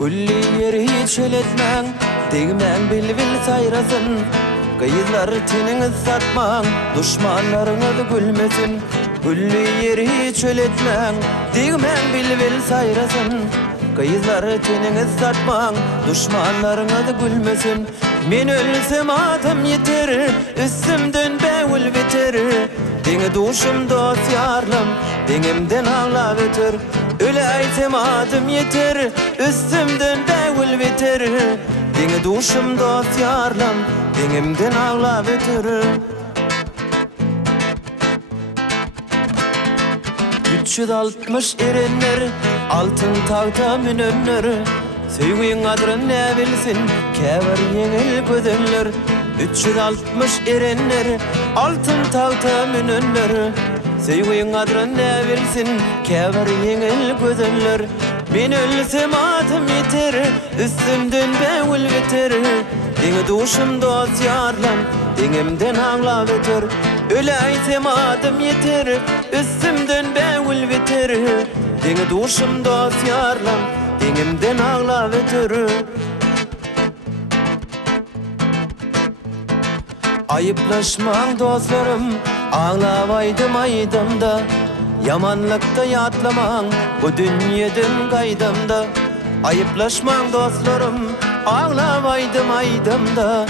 Gülli yeri hiç eletmen, değmen bil sayrasın. Kıyızlar tenini satman, düşmanlarına da gülmesin. Gülli yeri hiç eletmen, değmen bil sayrasın. Kıyızlar tenini satman, düşmanlarına da gülmesin. Men ölsem adım yeter, üstümden bevül biter. Dini duşum dost yarlam, dinimden ağla beter. Öleysem adım yeter, üstümden bevül biter. Dini duşum dost yarlam, dinimden ağla beter. 360 erenler, altın tağta minönler. Söýgüň adryn ne bilsin, käbir yeňil gözenler. 360 erenler, altın tağta minönler. Söýgüň adryn ne bilsin, käbir yeňil gözenler. Men ölsem adım yeter, üstümden bevül biter. Diňi duşum dost yarlam, diňimden ağla beter. Öleysem adım yeter, üstümden bevül biter. Diňi duşum dost yarlam, diňimden ağla beter. Ayıplaşmaň dostlarım, ağlabaydım aydımda. Yamanlıkta yatlamaň, bu dünýeden gaýdamda. Ayıplaşmaň dostlarım, ağlabaydım aydımda.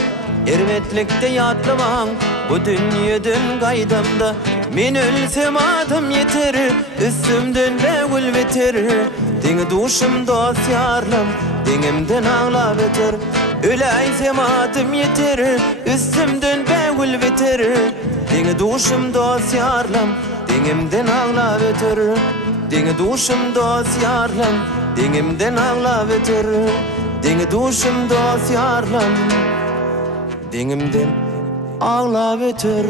Ermetlikte yatlamaň, bu dünýeden gaýdamda. Men ölsem adım yeter, üstümden bevül biter. Diňi duşum dost yarlam, diňimden ağla beter. Öleysem adım yeter, üstümden bevül biter. Diňi duşum dost yarlam, diňimden ağla beter. Diňi duşum dost yarlam, diňimden ağla beter. Diňi duşum dost yarlam, diňimden ağla beter.